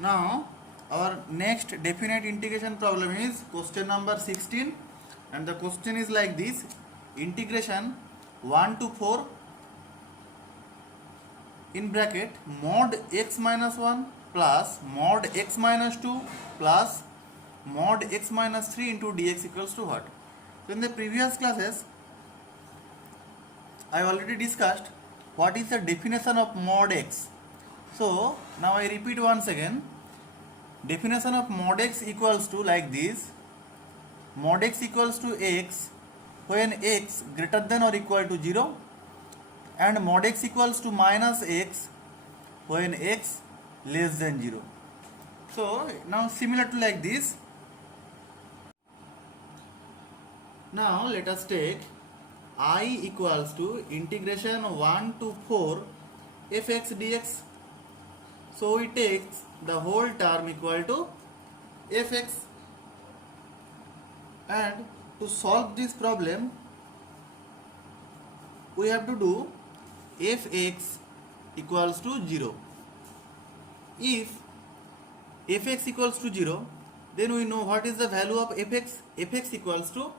Now our next definite integration problem is question number 16, and the question is like this: integration 1 to 4 in bracket mod x minus 1 plus mod x minus 2 plus mod x minus 3 into dx equals to what? So in the previous classes I already discussed what is the definition of mod x. So now I repeat once again. Definition of mod x equals to like this: mod x equals to x when x greater than or equal to 0, and mod x equals to minus x when x less than 0. So now similar to like this. Now let us take I equals to integration 1 to 4 fx dx. So we take the whole term equal to fx, and to solve this problem we have to do fx equals to 0. If fx equals to 0, then we know what is the value of fx. Fx equals to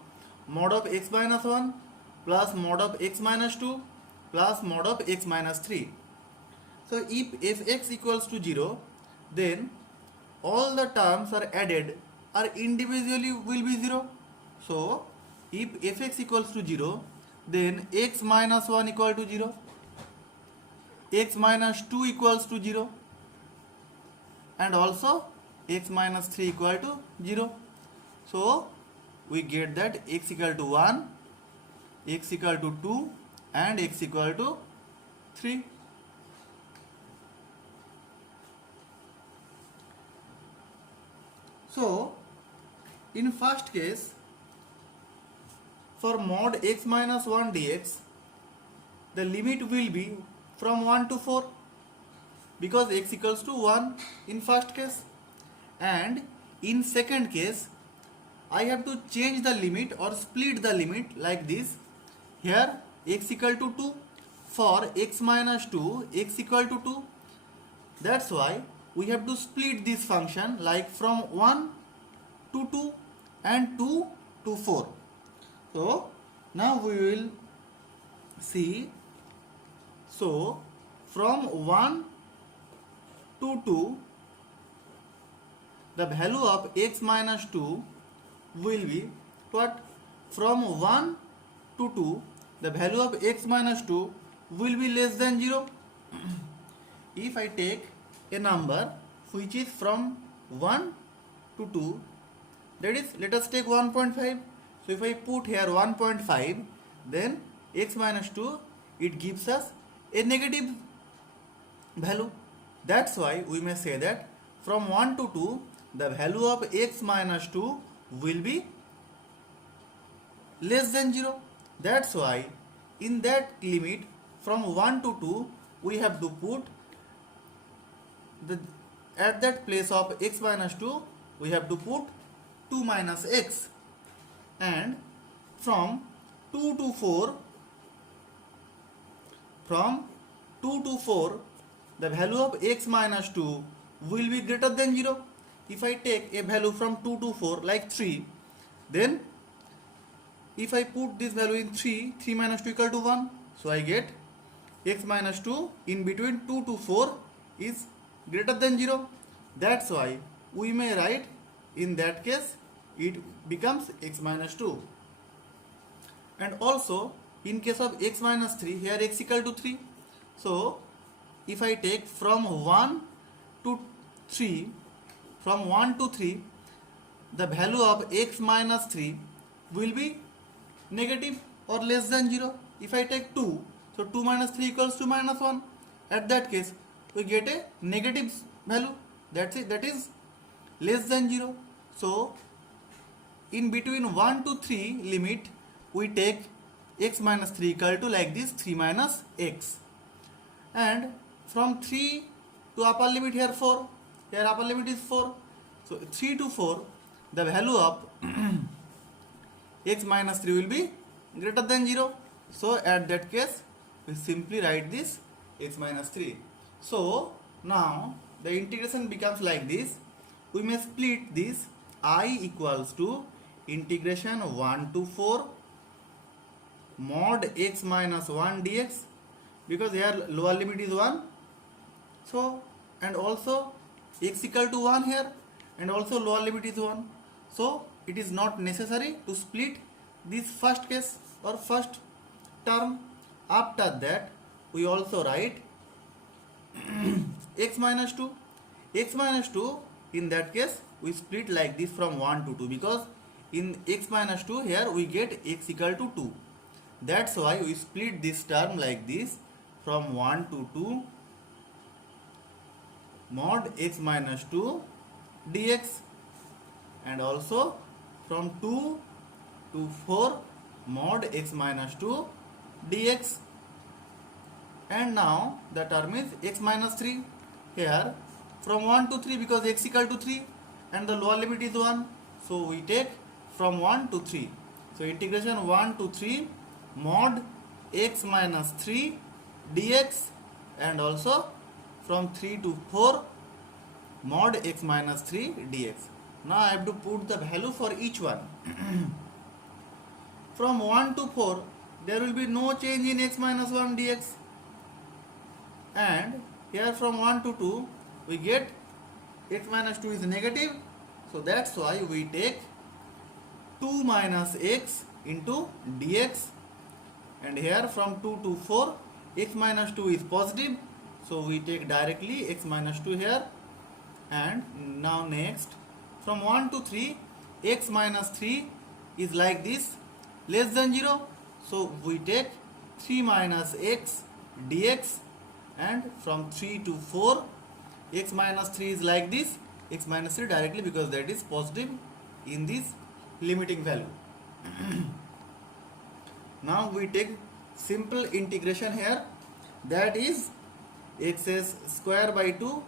mod of x minus 1 plus mod of x minus 2 plus mod of x minus 3. So if fx equals to 0, then all the terms are added are individually will be 0. So if fx equals to 0, then x minus 1 equal to 0, x minus 2 equals to 0, and also x minus 3 equal to 0. So we get that x equal to 1, x equal to 2, and x equal to 3. So in first case, for mod x minus 1 dx, the limit will be from 1 to 4, because x equals to 1 in first case, and in second case I have to change the limit or split the limit like this. Here x equal to 2, for x minus 2 x equal to 2. That's why we have to split this function like from 1 to 2 and 2 to 4. So now we will see. So from 1 to 2, the value of x minus 2 will be what? From 1 to 2, the value of x minus 2 will be less than 0. If I take a number which is from 1 to 2, that is, let us take 1.5. So if I put here 1.5, then x minus 2, it gives us a negative value. That's why we may say that from 1 to 2, the value of x minus 2 will be less than 0. That's why in that limit from 1 to 2, we have to put at that place of x minus 2, we have to put 2 minus x, and from 2 to 4, the value of x minus 2 will be greater than 0. If I take a value from 2 to 4 like 3, then if I put this value in 3, 3 minus 2 equal to 1. So I get x minus 2 in between 2 to 4 is greater than 0. That's why we may write in that case it becomes x minus 2. And also in case of x minus 3, here x equal to 3. So if I take from 1 to 3, the value of x minus 3 will be negative or less than 0. If I take 2, so 2 minus 3 equals to minus 1. At that case, we get a negative value. That's it. That is less than 0. So in between 1 to 3 limit, we take x minus 3 equal to like this, 3 minus x. And from 3 to upper limit, here 4. Here upper limit is 4. So 3 to 4, the value of x minus 3 will be greater than 0. So at that case, we simply write this x minus 3. So now the integration becomes like this. We may split this I equals to integration 1 to 4 mod x minus 1 dx, because here lower limit is 1. So, and also x equal to 1 here, and also lower limit is 1. So it is not necessary to split this first case or first term. After that we also write x minus 2. X minus 2, in that case we split like this from 1 to 2, because in x minus 2 here we get x equal to 2. That's why we split this term like this from 1 to 2 mod x minus 2 dx, and also from 2 to 4 mod x minus 2 dx. And now the term is x minus 3 here from 1 to 3, because x equal to 3 and the lower limit is 1. So we take from 1 to 3. So integration 1 to 3 mod x minus 3 dx, and also from 3 to 4 mod x minus 3 dx. Now I have to put the value for each one. From 1 to 4 there will be no change in x minus 1 dx, and here from 1 to 2 we get x minus 2 is negative, so that's why we take 2 minus x into dx, and here from 2 to 4 x minus 2 is positive, so we take directly x minus 2 here. And now next, from 1 to 3 x minus 3 is like this, less than 0, so we take 3 minus x dx, and from 3 to 4 x minus 3 is like this, x minus 3 directly, because that is positive in this limiting value. Now we take simple integration here, that is x square by 2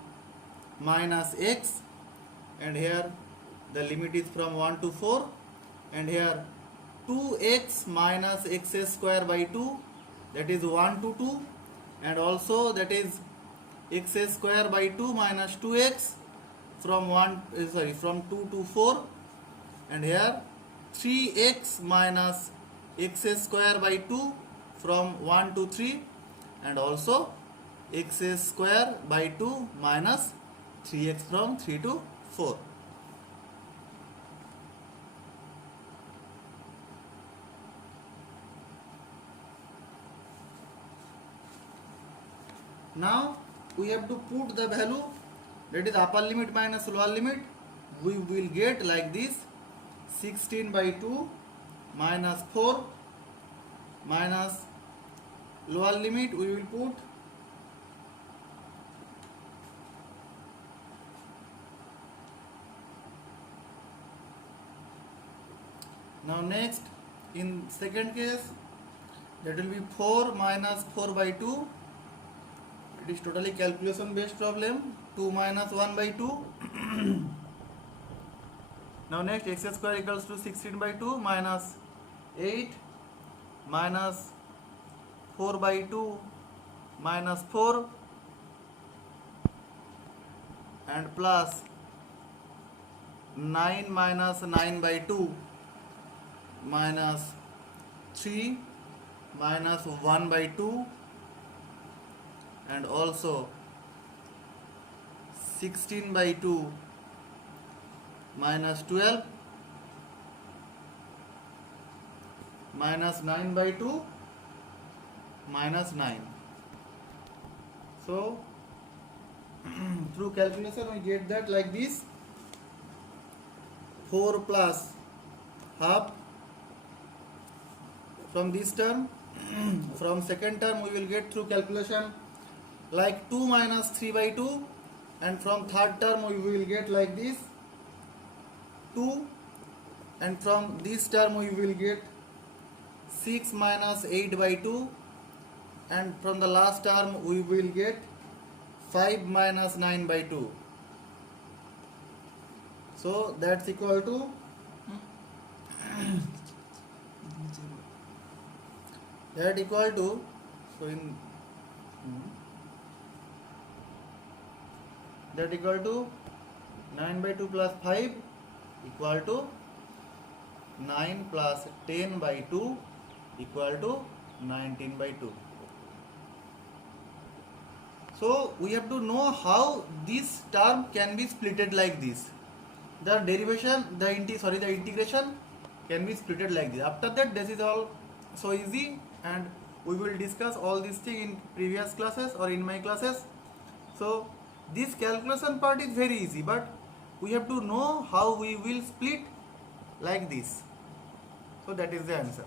minus x, and here the limit is from 1 to 4, and here 2x minus x square by 2, that is 1 to 2, and also that is x square by 2 minus 2x from 2 to 4, and here 3x minus x square by 2 from 1 to 3, and also x square by 2 minus 3x from 3 to 4. Now we have to put the value, that is upper limit minus lower limit. We will get like this, 16 by 2 minus 4 minus lower limit we will put now. Next, in second case, that will be 4 minus 4 by 2. It is totally calculation based problem. 2 minus 1 by 2. Now next, x square equals to 16 by 2 minus 8 minus 4 by 2 minus 4, and plus 9 minus 9 by 2 minus 3 minus 1 by 2, and also 16 by 2 minus 12 minus 9 by 2 minus 9. So through calculation we get that like this, 4 plus half from this term. From second term we will get through calculation like 2 minus 3 by 2, and from third term we will get like this 2, and from this term we will get 6 minus 8 by 2, and from the last term we will get 5 minus 9 by 2. So that's equal to so in that equal to 9 by 2 plus 5 equal to 9 plus 10 by 2 equal to 19 by 2. So we have to know how this term can be splitted like this. The derivation, the integration can be splitted like this. After that, this is all so easy, and we will discuss all these things in previous classes or in my classes. So this calculation part is very easy, but we have to know how we will split like this. So that is the answer.